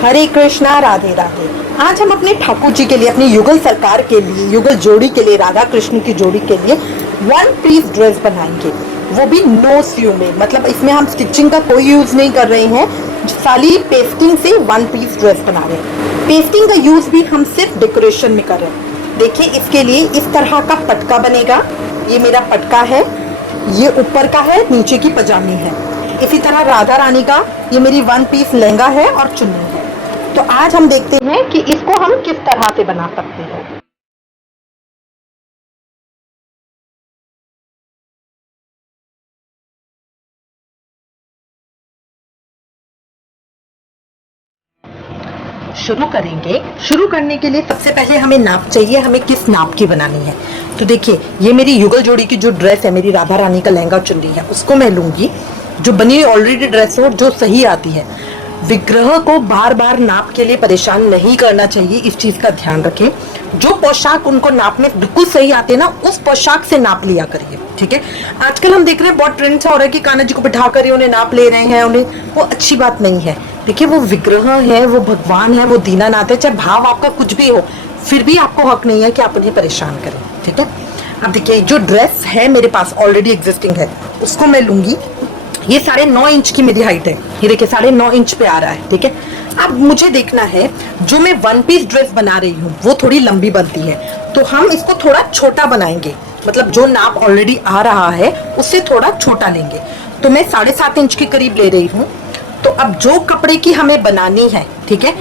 हरे कृष्णा, राधे राधे। आज हम अपने ठाकुर जी के लिए, अपनी युगल सरकार के लिए, युगल जोड़ी के लिए, राधा कृष्ण की जोड़ी के लिए वन पीस ड्रेस बनाएंगे, वो भी नो सियो में। मतलब इसमें हम स्टिचिंग का कोई यूज नहीं कर रहे हैं, खाली पेस्टिंग से वन पीस ड्रेस बना रहे हैं। पेस्टिंग का यूज भी हम सिर्फ डेकोरेशन में कर रहे हैं। देखिए, इसके लिए इस तरह का पटका बनेगा। ये मेरा पटका है, ये ऊपर का है, नीचे की पजामी है। इसी तरह राधा रानी का ये मेरी वन पीस लहंगा है और चुन्नी है। तो आज हम देखते हैं कि इसको हम किस तरह से बना सकते हैं। शुरू करेंगे। शुरू करने के लिए सबसे पहले हमें नाप चाहिए, हमें किस नाप की बनानी है। तो देखिए, ये मेरी युगल जोड़ी की जो ड्रेस है, मेरी राधा रानी का लहंगा चुन्नी है, उसको मैं लूंगी जो बनी ऑलरेडी ड्रेस हो, जो सही आती है। विग्रह को बार बार नाप के लिए परेशान नहीं करना चाहिए, इस चीज का ध्यान रखें। जो पोशाक उनको नाप में बिल्कुल सही आते हैं ना, उस पोशाक से नाप लिया करिए, ठीक है। आजकल हम देख रहे हैं बहुत ट्रेंड हो रहा है कि कान्हा जी को बिठा कर उन्हें नाप ले रहे हैं, उन्हें, वो अच्छी बात नहीं है। देखिए, वो विग्रह है, वो भगवान है, वो दीनानाथ है, चाहे भाव आपका कुछ भी हो, फिर भी आपको हक नहीं है कि आप उन्हें परेशान करें, ठीक है। अब देखिए, जो ड्रेस है मेरे पास ऑलरेडी एग्जिस्टिंग है, उसको मैं लूंगी। ये 9.5 इंच की मेरी हाइट है, ये देखिए 9.5 इंच पे आ रहा है, ठीक है। अब मुझे देखना है, जो मैं वन पीस ड्रेस बना रही हूँ वो थोड़ी लंबी बनती है, तो हम इसको थोड़ा छोटा बनाएंगे। मतलब जो नाप ऑलरेडी आ रहा है उससे थोड़ा छोटा लेंगे। तो मैं 7.5 इंच के करीब ले रही हूँ। तो अब जो कपड़े की हमें बनानी है, ठीक है,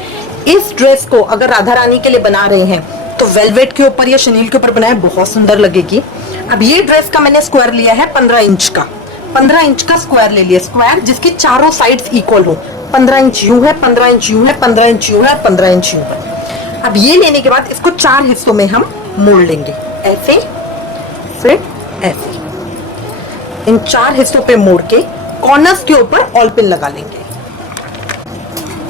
इस ड्रेस को अगर राधा रानी के लिए बना रहे हैं तो वेलवेट के ऊपर या शनील के ऊपर बनाए, बहुत सुंदर लगेगी। अब ये ड्रेस का मैंने स्क्वायर लिया है 15 इंच का। 15 इंच का स्क्वायर ले लिया, स्क्वायर जिसकी चारों साइड्स इक्वल हो। 15 इंच यूं है, 15 इंच यूं है, 15 इंच यूं है, 15 इंच यूं है। अब ये लेने के बाद इसको 4 हिस्सों में हम मोड़ लेंगे, ऐसे, फिर ऐसे। इन 4 हिस्सों पे मोड़ के कॉर्नर्स के ऊपर ऑल पिन लगा लेंगे।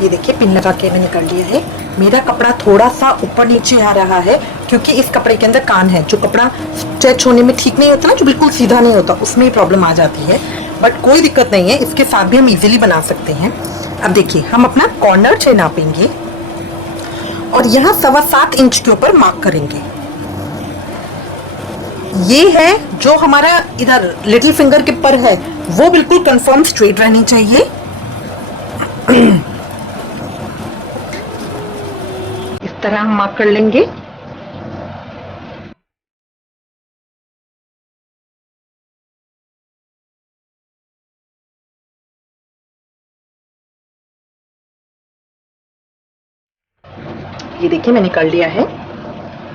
ये देखिए, पिन लगा के मैंने कर लिया है। मेरा कपड़ा थोड़ा सा ऊपर नीचे आ रहा है क्योंकि इस कपड़े के अंदर कान है। जो कपड़ा स्ट्रेच होने में ठीक नहीं होता ना, जो बिल्कुल सीधा नहीं होता, उसमें प्रॉब्लम आ जाती है। बट कोई दिक्कत नहीं है, इसके साथ भी हम इजीली बना सकते हैं। अब देखिए, हम अपना कॉर्नर से नापेंगे और यहाँ 7.25 इंच के ऊपर मार्क करेंगे। ये है जो हमारा इधर लिटिल फिंगर के पर है, वो बिल्कुल कंफर्म स्ट्रेट रहनी चाहिए। इस तरह हम मार्क कर लेंगे। ये देखिए, मैंने कर लिया है।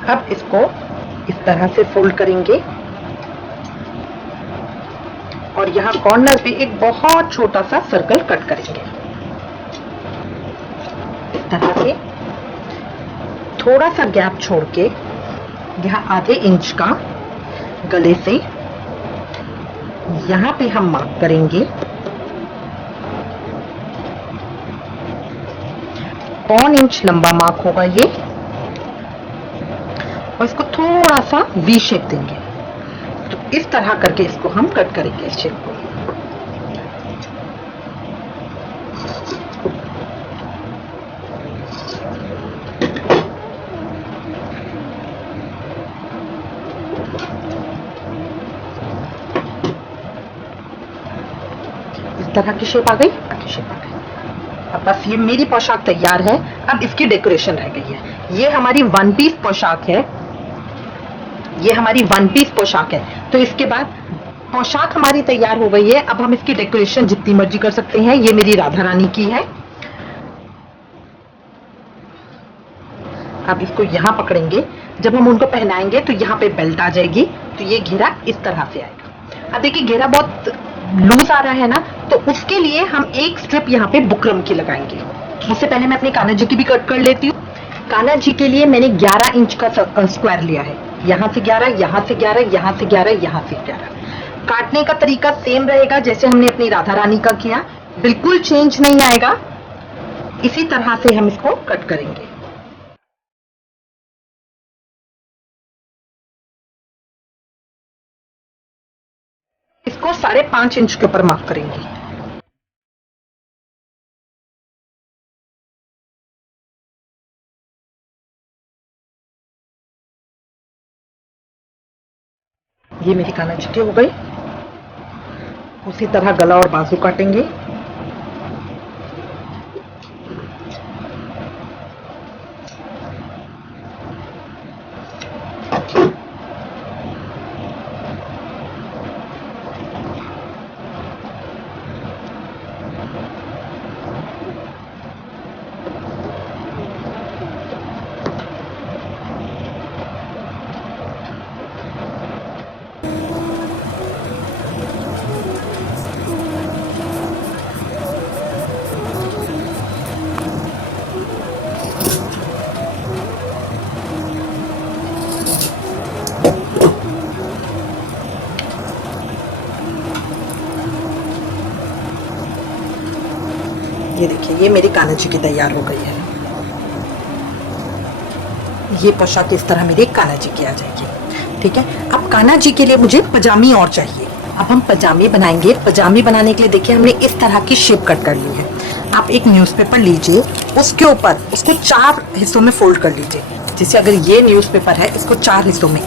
अब इसको इस तरह से फोल्ड करेंगे और यहाँ कॉर्नर पे एक बहुत छोटा सा सर्कल कट करेंगे। इस तरह से थोड़ा सा गैप छोड़ के यहाँ आधे इंच का गले से यहाँ पे हम मार्क करेंगे। 1 इंच लंबा मार्क होगा ये, और इसको थोड़ा सा वी शेप देंगे। तो इस तरह करके इसको हम कट करेंगे, इस शेप को। इस तरह की शेप आ गई, शेप आ गई। अब बस ये मेरी पोशाक तैयार है। अब इसकी डेकोरेशन रह गई है। ये हमारी वन पीस पोशाक है, ये हमारी वन पीस पोशाक है। तो इसके बाद पोशाक हमारी तैयार हो गई है। अब हम इसकी डेकोरेशन जितनी मर्जी कर सकते हैं। ये मेरी राधा रानी की है। अब इसको यहाँ पकड़ेंगे, जब हम उनको पहनाएंगे तो यहाँ पे बेल्ट आ जाएगी, तो ये घेरा इस तरह से आएगा। अब देखिए, घेरा बहुत लूज आ रहा है ना, तो उसके लिए हम एक स्ट्रिप यहाँ पे बुकरम की लगाएंगे। उससे पहले मैं अपनी कान्हा जी की भी कट कर लेती हूँ। कान्हा जी के लिए मैंने 11 इंच का स्क्वायर लिया है। यहाँ से 11, यहाँ से 11, यहाँ से 11, यहाँ से 11। काटने का तरीका सेम रहेगा जैसे हमने अपनी राधा रानी का किया, बिल्कुल चेंज नहीं आएगा। इसी तरह से हम इसको कट करेंगे। इसको 5.5 इंच के ऊपर मार्क करेंगे। ये मेरी काना चिट्ठी हो गई। उसी तरह गला और बाजू काटेंगे। ये देखिए, ये मेरी काना जी की तैयार हो गई है। ये पोशाक इस तरह मेरी काना जी की आ जाएगी। ठीक है, अब काना जी के लिए मुझे पजामी और चाहिए। अब हम पजामी बनाएंगे। पजामी बनाने के लिए देखिए हमने इस तरह की शेप कट कर ली है। आप एक न्यूज़पेपर लीजिए, उसके ऊपर उसको 4 हिस्सों में फोल्ड कर लीजिए। जैसे अगर ये न्यूज़पेपर है, इसको 4 हिस्सों में,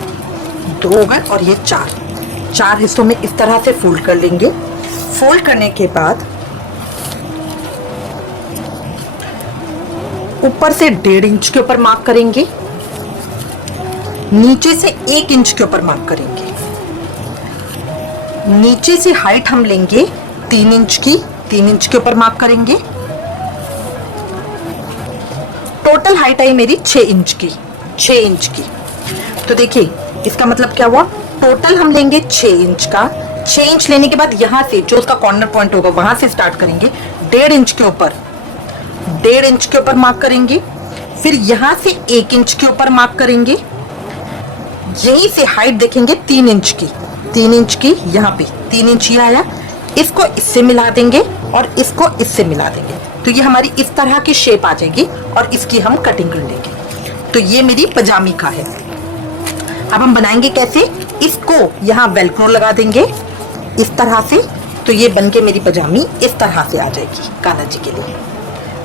2 हो गए और ये 4 हिस्सों में इस तरह से फोल्ड कर लेंगे। फोल्ड करने के बाद ऊपर से 1.5 इंच के ऊपर मार्क करेंगे, नीचे से 1 इंच के ऊपर मार्क करेंगे। नीचे से हाइट हम लेंगे 3 इंच की, 3 इंच के ऊपर मार्क करेंगे। टोटल हाइट आई मेरी 6 इंच की, 6 इंच की। तो देखिए इसका मतलब क्या हुआ, टोटल हम लेंगे 6 इंच का। 6 इंच लेने के बाद यहां से जो उसका कॉर्नर पॉइंट होगा वहां से स्टार्ट करेंगे। 1.5 इंच के ऊपर, 1.5 इंच के ऊपर मार्क करेंगे। फिर यहां से 1 इंच के ऊपर मार्क करेंगे। यहीं से हाइट देखेंगे 3 इंच की, 3 इंच की, यहाँ पे 3 इंच ही आया। इसको इससे मिला देंगे और इसको इससे मिला देंगे, तो ये हमारी इस तरह की शेप आ जाएगी और इसकी हम कटिंग कर लेंगे। तो ये मेरी पजामी का है। अब हम बनाएंगे कैसे, इसको यहाँ वेलक्रो लगा देंगे इस तरह से, तो ये बनके मेरी पजामी इस तरह से आ जाएगी कान्हा जी के लिए।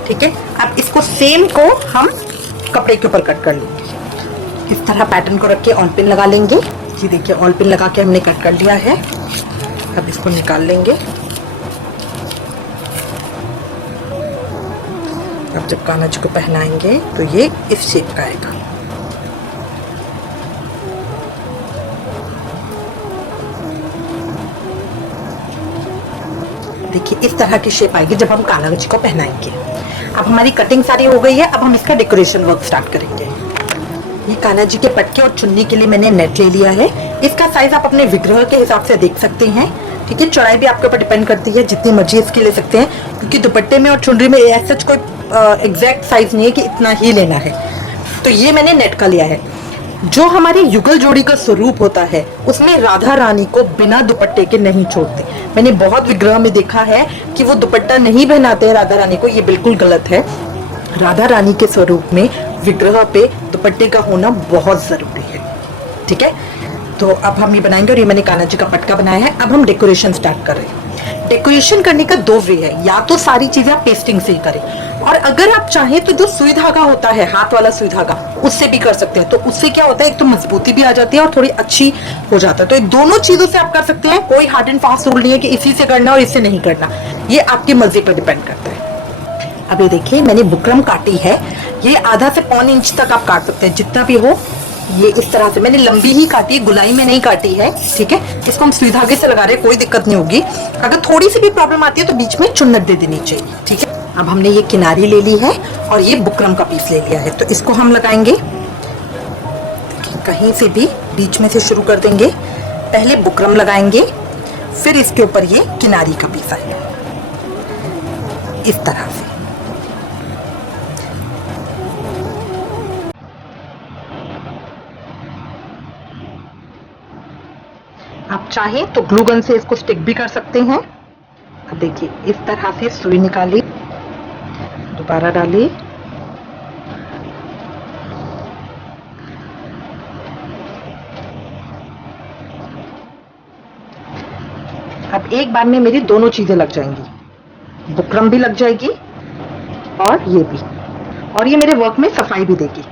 ठीक है, अब इसको सेम को हम कपड़े के ऊपर कट कर लेंगे। इस तरह पैटर्न को रख के ऑल पिन लगा लेंगे। ये देखिए ऑल पिन लगा के हमने कट कर लिया है। अब इसको निकाल लेंगे। अब जब कान्हा जी को पहनाएंगे तो ये इस शेप का आएगा। देखिए इस तरह की शेप आएगी जब हम कान्हा जी को पहनाएंगे। अब हमारी कटिंग सारी हो गई है। अब हम इसका डेकोरेशन वर्क स्टार्ट करेंगे। ये कान्हा जी के पटके और चुन्नी के लिए मैंने नेट ले लिया है। इसका साइज आप अपने विग्रह के हिसाब से देख सकते हैं। ठीक है, चौड़ाई भी आपके ऊपर डिपेंड करती है, जितनी मर्जी इसकी ले सकते हैं, क्योंकि दुपट्टे में और चुनरी में ऐसा कोई एग्जैक्ट साइज नहीं है कि इतना ही लेना है। तो ये मैंने नेट का लिया है। जो हमारी युगल जोड़ी का स्वरूप होता है उसमें राधा रानी को बिना दुपट्टे के नहीं छोड़ते। मैंने बहुत विग्रह में देखा है कि वो दुपट्टा नहीं पहनाते हैं राधा रानी को, ये बिल्कुल गलत है। राधा रानी के स्वरूप में विग्रह पे दुपट्टे का होना बहुत जरूरी है। ठीक है, तो अब हम ये बनाएंगे और ये मैंने कान्हा जी का पटका बनाया है। अब हम डेकोरेशन स्टार्ट कर रहे हैं। डेकोरेशन करने का 2 वे है, या तो सारी चीजें आप पेस्टिंग से ही करें, और अगर आप चाहें तो जो सुई धागा होता है, हाथ वाला सुई धागा, उससे भी कर सकते हैं। तो उससे क्या होता है, एक तो मजबूती भी आ जाती है और थोड़ी अच्छी हो जाता है। तो दोनों चीजों से आप कर सकते हैं। कोई हार्ड एंड फास्ट रूल नहीं है कि इसी से करना और इससे नहीं करना, ये आपकी मर्जी पर डिपेंड करता है। अब ये देखिए मैंने बुकरम काटी है। ये आधा से 1.25 इंच तक आप काट सकते हैं, जितना भी हो। ये इस तरह से मैंने लंबी ही काटी है, गुलाई में नहीं काटी है। ठीक है, इसको हम सुई धागे से लगा रहे हैं, कोई दिक्कत नहीं होगी। अगर थोड़ी सी भी प्रॉब्लम आती है तो बीच में चुन्नट दे देनी चाहिए। ठीक है, अब हमने ये किनारी ले ली है और ये बुकरम का पीस ले लिया है, तो इसको हम लगाएंगे। कहीं से भी बीच में से शुरू कर देंगे। पहले बुकरम लगाएंगे, फिर इसके ऊपर ये किनारी का पीस आएगा इस तरह से। आप चाहें तो ग्लू गन से इसको स्टिक भी कर सकते हैं। अब देखिए इस तरह से सुई निकाली, दोबारा डाली, अब एक बार में मेरी दोनों चीजें लग जाएंगी, बुकरम भी लग जाएगी और ये भी, और ये मेरे वर्क में सफाई भी देगी।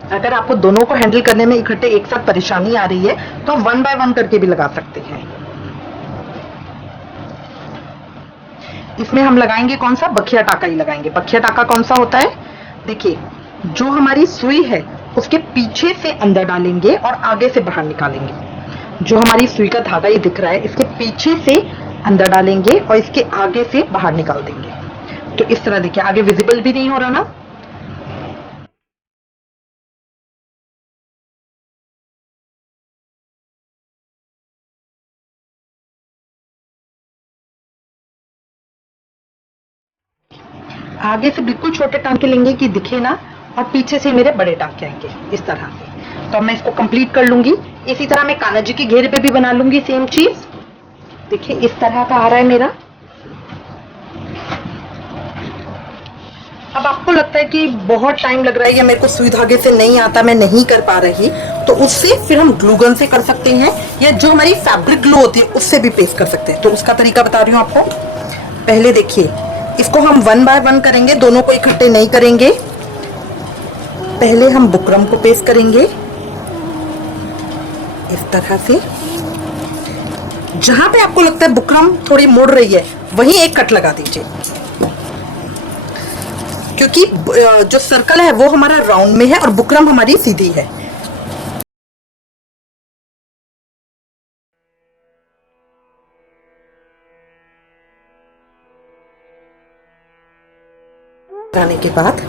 अगर आपको दोनों को हैंडल करने में इकट्ठे एक साथ परेशानी आ रही है तो हम 1 बाय 1 करके भी लगा सकते हैं। इसमें हम लगाएंगे कौन सा, बखिया टाका ही लगाएंगे। बखिया टाका कौन सा होता है, देखिए जो हमारी सुई है उसके पीछे से अंदर डालेंगे और आगे से बाहर निकालेंगे। जो हमारी सुई का धागा ये दिख रहा है, इसके पीछे से अंदर डालेंगे और इसके आगे से बाहर निकाल देंगे। तो इस तरह देखिए, आगे विजिबल भी नहीं हो रहा ना। आगे से बिल्कुल छोटे टांके लेंगे कि दिखे ना, और पीछे से मेरे बड़े टांके आएंगे इस तरह से। तो मैं इसको कंप्लीट कर लूंगी। इसी तरह मैं कान्हा जी के घेरे पे भी बना लूंगी सेम चीज। देखिए इस तरह का आ रहा है मेरा। अब आपको लगता है कि बहुत टाइम लग रहा है या मेरे को सुई धागे से नहीं आता, मैं नहीं कर पा रही, तो उससे फिर हम ग्लू गन से कर सकते हैं, या जो हमारी फैब्रिक ग्लू होती है उससे भी पेस्ट कर सकते हैं। तो उसका तरीका बता रही हूँ आपको। पहले देखिए, इसको हम 1 बाय 1 करेंगे, दोनों को इकट्ठे नहीं करेंगे। पहले हम बुकरम को पेस्ट करेंगे इस तरह से। जहां पे आपको लगता है बुकरम थोड़ी मुड़ रही है वहीं एक कट लगा दीजिए, क्योंकि जो सर्कल है वो हमारा राउंड में है और बुकरम हमारी सीधी है। लगाने के बाद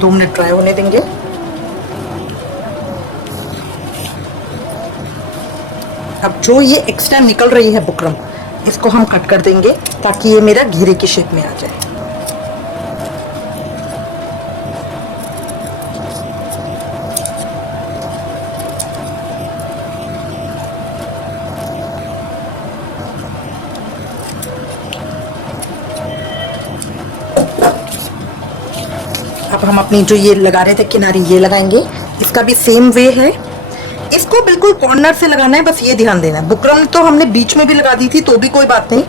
2 मिनट ड्राई होने देंगे। अब जो ये एक्स्ट्रा निकल रही है बुकरम, इसको हम कट कर देंगे ताकि ये मेरा घेरे की शेप में आ जाए। अब हम अपनी जो ये लगा रहे थे किनारी, ये लगाएंगे। इसका भी सेम वे है, इसको बिल्कुल कॉर्नर से लगाना है, बस ये ध्यान देना है। बुकरम तो हमने बीच में भी लगा दी थी तो भी कोई बात नहीं,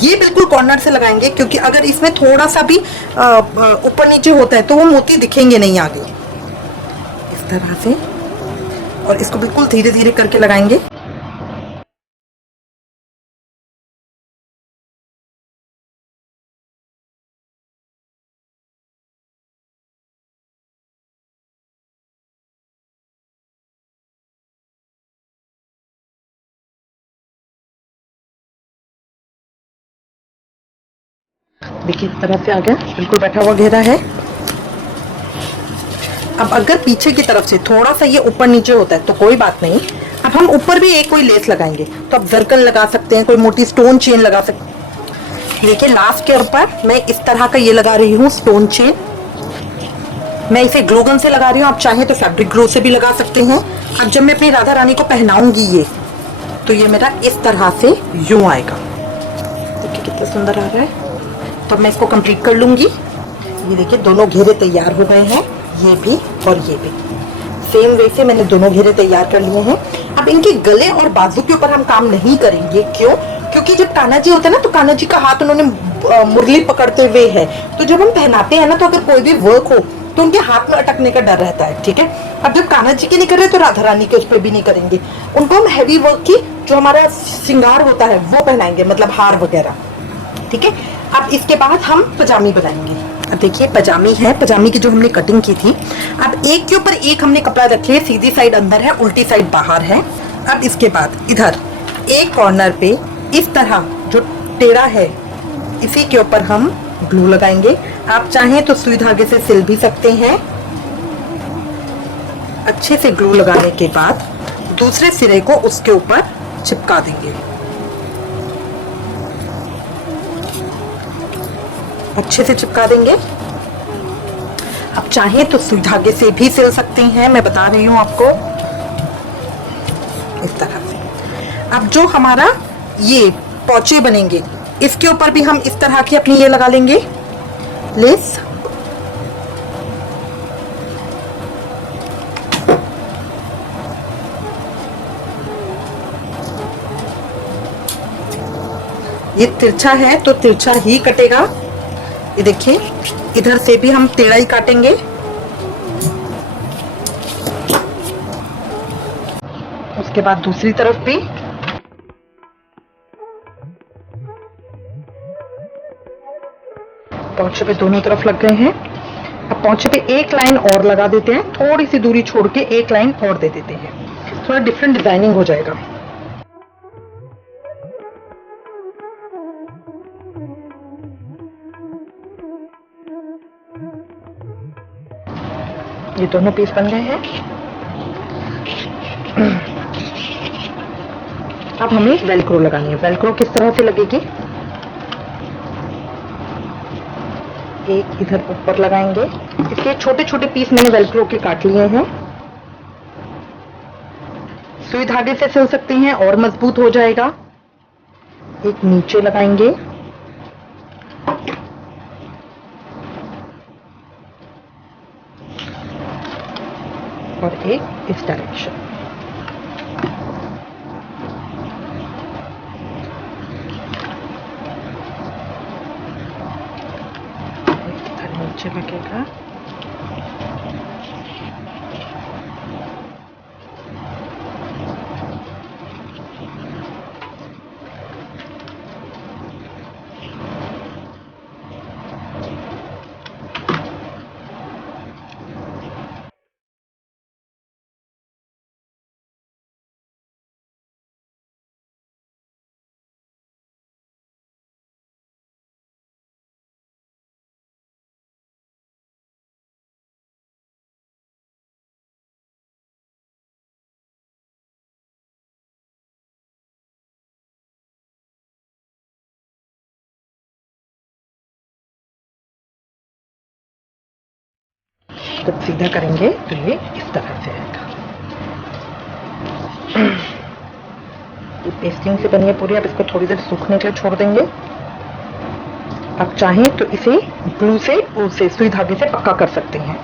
ये बिल्कुल कॉर्नर से लगाएंगे, क्योंकि अगर इसमें थोड़ा सा भी ऊपर नीचे होता है तो वो मोती दिखेंगे नहीं आगे, इस तरह से। और इसको बिल्कुल धीरे धीरे करके लगाएंगे। देखिए इस तरह से आ गया, बिल्कुल बैठा हुआ घेरा है। अब अगर पीछे की तरफ से थोड़ा सा ये ऊपर नीचे होता है तो कोई बात नहीं। अब हम ऊपर भी एक कोई लेस लगाएंगे, तो आप जरकन लगा सकते हैं, कोई मोटी स्टोन चेन लगा सकते हैं। देखिए लास्ट के ऊपर मैं इस तरह का ये लगा रही हूँ स्टोन चेन। मैं इसे ग्लू गन से लगा रही हूँ, आप चाहें तो फैब्रिक ग्लू से भी लगा सकते हैं। अब जब मैं अपनी राधा रानी को पहनाऊंगी ये, तो ये मेरा इस तरह से यूं आएगा। देखिए कितना सुंदर आ रहा है। तो मैं इसको कंप्लीट कर लूंगी। ये देखिए दोनों घेरे तैयार हो गए हैं, ये भी और ये भी। सेम वे से मैंने दोनों घेरे तैयार कर लिए हैं। अब इनके गले और बाजू के ऊपर हम काम नहीं करेंगे, क्यों? क्योंकि जब कान्हा जी होते हैं ना, तो कान्हा जी का हाथ उन्होंने मुरली पकड़ते हुए है, तो जब हम पहनाते हैं ना, तो अगर कोई भी वर्क हो तो उनके हाथ में अटकने का डर रहता है, ठीक है। अब जब कान्हा जी के नहीं कर रहे तो राधा रानी के उस पर भी नहीं करेंगे। उनको हम हैवी वर्क की जो हमारा श्रृंगार होता है वो पहनाएंगे, मतलब हार वगैरह, ठीक है। अब इसके बाद हम पजामी बनाएंगे। अब देखिए पजामी है, पजामी की जो हमने कटिंग की थी। अब एक के ऊपर एक हमने कपड़ा रख लिया, सीधी साइड अंदर है, उल्टी साइड बाहर है। अब इसके बाद इधर एक कॉर्नर पे इस तरह जो टेढ़ा है, इसी के ऊपर हम ग्लू लगाएंगे। आप चाहें तो सुई धागे से सिल भी सकते हैं। अच्छे से ग्लू लगाने के बाद दूसरे सिरे को उसके ऊपर चिपका देंगे, अच्छे से चिपका देंगे। आप चाहें तो सुई धागे से भी सिल सकते हैं, मैं बता रही हूं आपको, इस तरह से। अब जो हमारा ये पोंचे बनेंगे, इसके ऊपर भी हम इस तरह की अपनी ये लगा लेंगे लेस। ये तिरछा है तो तिरछा ही कटेगा। ये देखिए इधर से भी हम टेढ़ा ही काटेंगे। उसके बाद दूसरी तरफ भी। पोंछे पे दोनों तरफ लग गए हैं। अब पोंछे पे एक लाइन और लगा देते हैं, थोड़ी सी दूरी छोड़ के एक लाइन और दे देते हैं, थोड़ा डिफरेंट डिजाइनिंग हो जाएगा। ये दोनों पीस बन गए हैं। अब हमें वेलक्रो लगानी है। वेलक्रो किस तरह से लगेगी, एक इधर ऊपर लगाएंगे। इसके छोटे छोटे पीस मैंने वेलक्रो के काट लिए हैं। सुई धागे से सिल सकते हैं और मजबूत हो जाएगा। एक नीचे लगाएंगे और एक इस डायरेक्शन। इधर नीचे लगेगा। जब सीधा करेंगे तो ये इस तरह से आएगा। ये पेस्टिंग से बनी है पूरी। अब इसको थोड़ी देर सूखने के लिए छोड़ देंगे। आप चाहें तो इसे ग्लू से सुई धागे से पक्का कर सकते हैं।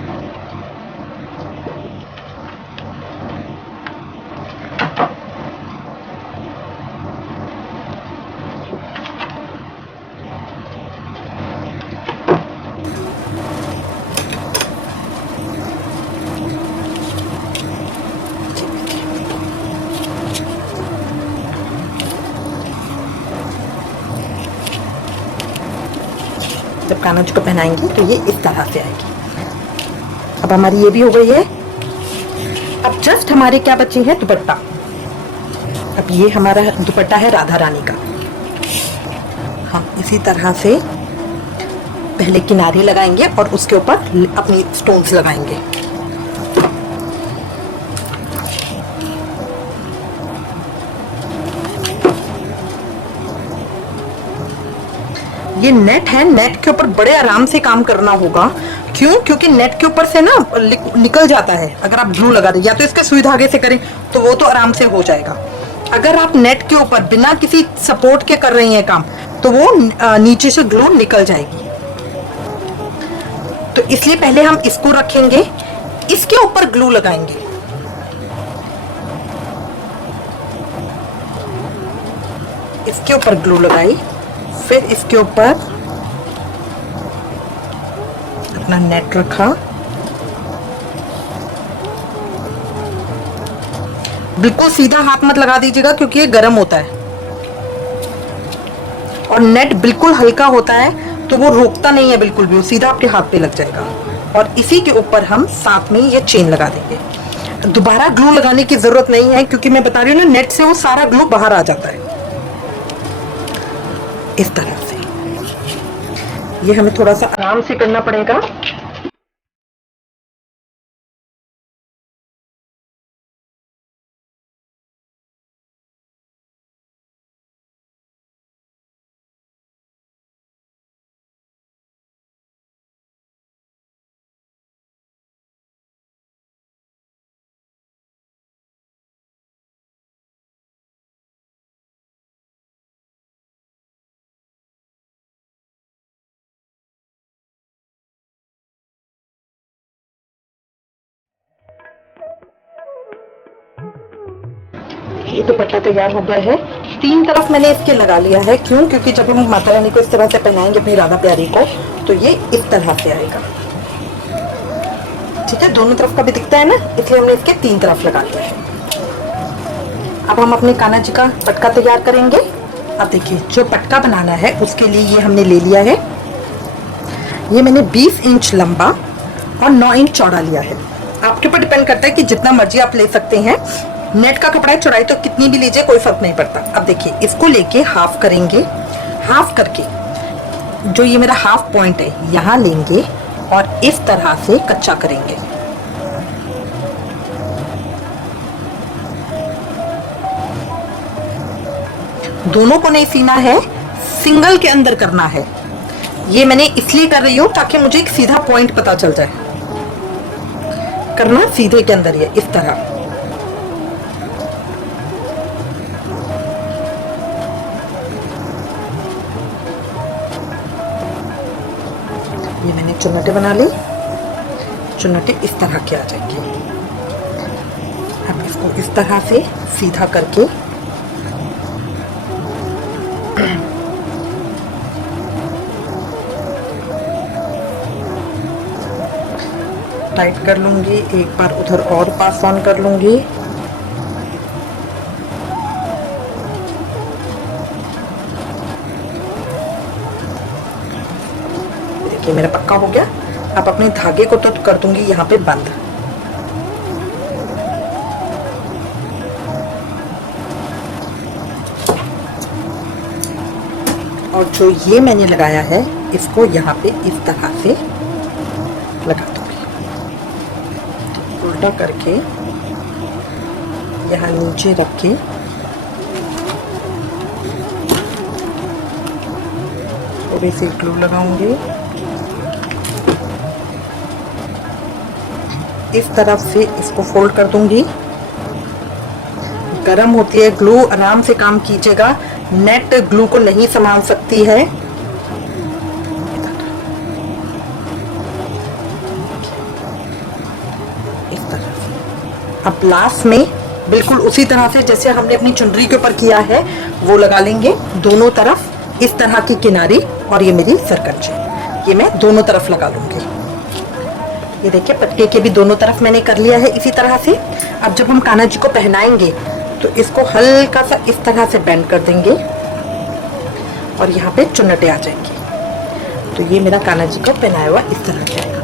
जब कानूज को पहनाएंगे तो ये इस तरह से आएगी। अब हमारी ये भी हो गई है। अब जस्ट हमारे क्या बचे हैं, दुपट्टा। अब ये हमारा दुपट्टा है राधा रानी का। हम इसी तरह से पहले किनारे लगाएंगे और उसके ऊपर अपनी स्टोन्स लगाएंगे। ये नेट है, नेट के ऊपर बड़े आराम से काम करना होगा। क्यों? क्योंकि नेट के ऊपर से ना निकल जाता है अगर आप ग्लू लगा दें। या तो इसके सुई धागे से करें तो वो तो आराम से हो जाएगा। अगर आप नेट के ऊपर बिना किसी सपोर्ट के कर रही हैं काम, तो वो नीचे से ग्लू निकल जाएगी। तो इसलिए पहले हम इसको रखेंगे, इसके ऊपर ग्लू लगाएंगे। इसके ऊपर ग्लू लगाई, फिर इसके ऊपर अपना नेट रखा। बिल्कुल सीधा हाथ मत लगा दीजिएगा क्योंकि ये गर्म होता है और नेट बिल्कुल हल्का होता है तो वो रोकता नहीं है बिल्कुल भी, वो सीधा आपके हाथ पे लग जाएगा। और इसी के ऊपर हम साथ में ये चेन लगा देंगे। दोबारा ग्लू लगाने की जरूरत नहीं है क्योंकि मैं बता रही हूँ ना, नेट से वो सारा ग्लू बाहर आ जाता है। इस तरह से ये हमें थोड़ा सा आराम से करना पड़ेगा। ये दुपट्टा तैयार हो गया है। तीन तरफ मैंने इसके लगा लिया है। क्यों? क्योंकि जब हम माता रानी को इस तरह से पहनाएंगे अपनी राधा प्यारी को, तो ये इस तरह से आएगा। ठीक है, दोनों तरफ का भी दिखता है ना, इसलिए हमने इसके तीन तरफ लगा दिया है। अब हम अपने कान्हा जी का पटका तैयार करेंगे। अब देखिए, जो पटका बनाना है उसके लिए ये हमने ले लिया है, ये मैंने 20 इंच लंबा और 9 इंच चौड़ा लिया है। आपके ऊपर डिपेंड करता है कि जितना मर्जी आप ले सकते हैं। नेट का कपड़ा है, चौड़ाई तो कितनी भी लीजिए, कोई फर्क नहीं पड़ता। अब देखिए, इसको लेके हाफ करेंगे, हाफ करके जो ये मेरा हाफ पॉइंट है यहाँ लेंगे और इस तरह से कच्चा करेंगे। दोनों को नहीं सीना है, सिंगल के अंदर करना है। ये मैंने इसलिए कर रही हूँ ताकि मुझे एक सीधा पॉइंट पता चल जाए। करना सीधे के अंदर ही है, इस तरह। ये मैंने चुन्नटे बना ली, चुन्नटे इस तरह के आ जाएंगे। अब इसको इस तरह से सीधा करके टाइट कर लूंगी, एक बार उधर और पास ऑन कर लूंगी। देखिए मेरा पक्का हो गया। अब अपने धागे को तो कर दूंगी यहाँ पे बंद। और जो ये मैंने लगाया है इसको यहाँ पे इस तरह से लगा दूंगी, उल्टा करके यहाँ नीचे रख के थोड़ी सी ग्लू लगाऊंगी। इस तरफ से इसको फोल्ड कर दूंगी। गरम होती है ग्लू, आराम से काम कीजिएगा, नेट ग्लू को नहीं संभाल सकती है। इस तरह से अब लास्ट में बिल्कुल उसी तरह से जैसे हमने अपनी चुनरी के ऊपर किया है वो लगा लेंगे दोनों तरफ, इस तरह की किनारी। और ये मेरी सरकंजी, ये मैं दोनों तरफ लगा लूंगी। ये देखिए पटके के भी दोनों तरफ मैंने कर लिया है इसी तरह से। अब जब हम कान्हा जी को पहनाएंगे तो इसको हल्का सा इस तरह से बेंड कर देंगे और यहाँ पे चुन्नटे आ जाएंगे। तो ये मेरा कान्हा जी को पहनाया हुआ इस तरह से आएगा।